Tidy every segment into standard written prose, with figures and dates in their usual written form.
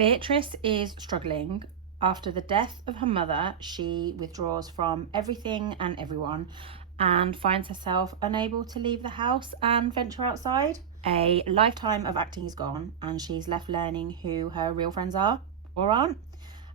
Beatrice is struggling. After the death of her mother, she withdraws from everything and everyone and finds herself unable to leave the house and venture outside. A lifetime of acting is gone, and she's left learning who her real friends are or aren't.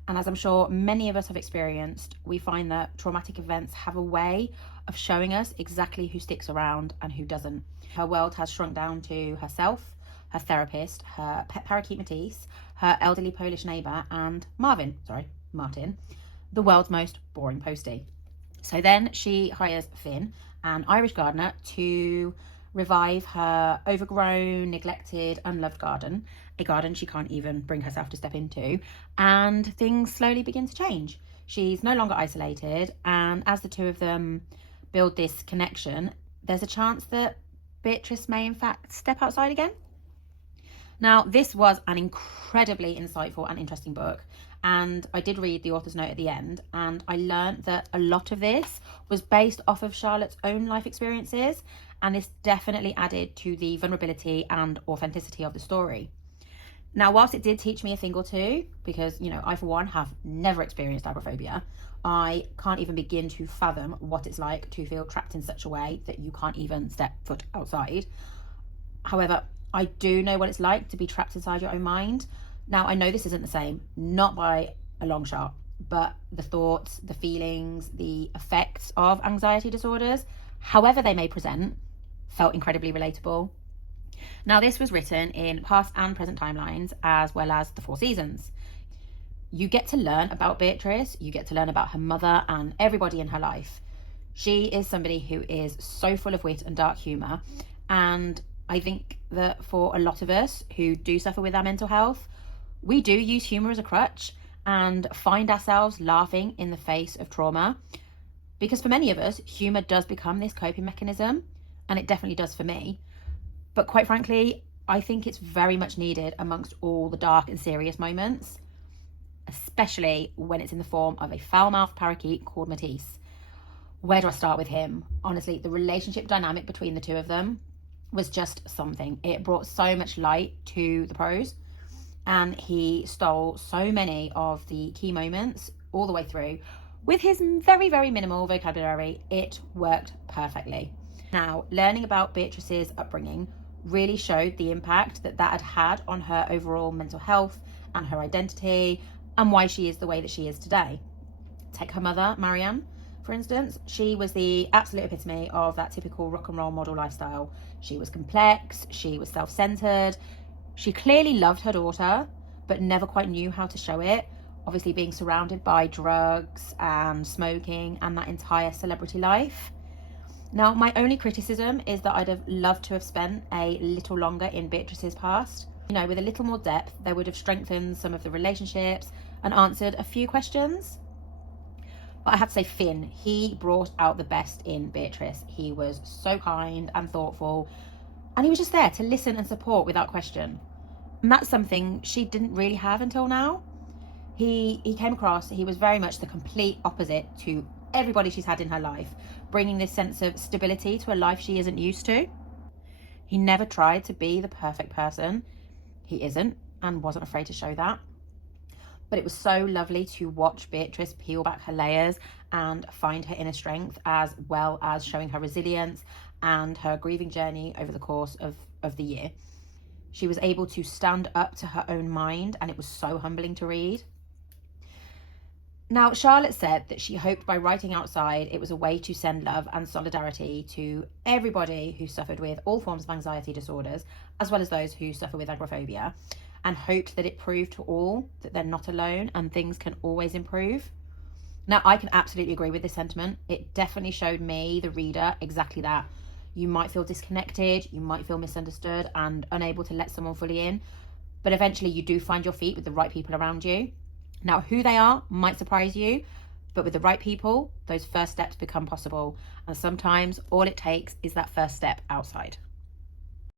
And as I'm sure many of us have experienced, we find that traumatic events have a way of showing us exactly who sticks around and who doesn't. Her world has shrunk down to herself, her therapist, her pet parakeet Matisse, her elderly Polish neighbour, and Martin, the world's most boring postie. So then she hires Finn, an Irish gardener, to revive her overgrown, neglected, unloved garden, a garden she can't even bring herself to step into, and things slowly begin to change. She's no longer isolated, and as the two of them build this connection, there's a chance that Beatrice may in fact step outside again. Now, this was an incredibly insightful and interesting book, and I did read the author's note at the end, and I learned that a lot of this was based off of Charlotte's own life experiences, and this definitely added to the vulnerability and authenticity of the story. Now, whilst it did teach me a thing or two, because, I for one have never experienced agoraphobia, I can't even begin to fathom what it's like to feel trapped in such a way that you can't even step foot outside. However, I do know what it's like to be trapped inside your own mind. Now, I know this isn't the same, not by a long shot, but the thoughts, the feelings, the effects of anxiety disorders, however they may present, felt incredibly relatable. Now, this was written in past and present timelines, as well as the 4 seasons. You get to learn about Beatrice, you get to learn about her mother and everybody in her life. She is somebody who is so full of wit and dark humour, and I think that for a lot of us who do suffer with our mental health, we do use humour as a crutch and find ourselves laughing in the face of trauma. Because for many of us, humour does become this coping mechanism, and it definitely does for me. But quite frankly, I think it's very much needed amongst all the dark and serious moments, especially when it's in the form of a foul-mouthed parakeet called Matisse. Where do I start with him? Honestly, the relationship dynamic between the two of them was just something. It brought so much light to the prose, and he stole so many of the key moments all the way through. With his very, very minimal vocabulary, it worked perfectly. Now, learning about Beatrice's upbringing really showed the impact that had had on her overall mental health and her identity, and why she is the way that she is today. Take her mother, Marianne, for instance. She was the absolute epitome of that typical rock and roll model lifestyle. She was complex, she was self-centered, she clearly loved her daughter, but never quite knew how to show it, obviously being surrounded by drugs and smoking and that entire celebrity life. Now, my only criticism is that I'd have loved to have spent a little longer in Beatrice's past. With a little more depth, they would have strengthened some of the relationships and answered a few questions. But I have to say, Finn, he brought out the best in Beatrice. He was so kind and thoughtful, and he was just there to listen and support without question. And that's something she didn't really have until now. He came across, he was very much the complete opposite to everybody she's had in her life, bringing this sense of stability to a life she isn't used to. He never tried to be the perfect person. He isn't, and wasn't afraid to show that. But it was so lovely to watch Beatrice peel back her layers and find her inner strength, as well as showing her resilience and her grieving journey over the course of the year. She was able to stand up to her own mind, and it was so humbling to read. Now, Charlotte said that she hoped by writing Outside, it was a way to send love and solidarity to everybody who suffered with all forms of anxiety disorders, as well as those who suffer with agoraphobia, and hoped that it proved to all that they're not alone and things can always improve. Now, I can absolutely agree with this sentiment. It definitely showed me, the reader, exactly that. You might feel disconnected, you might feel misunderstood and unable to let someone fully in, but eventually you do find your feet with the right people around you. Now, who they are might surprise you, but with the right people, those first steps become possible. And sometimes all it takes is that first step outside.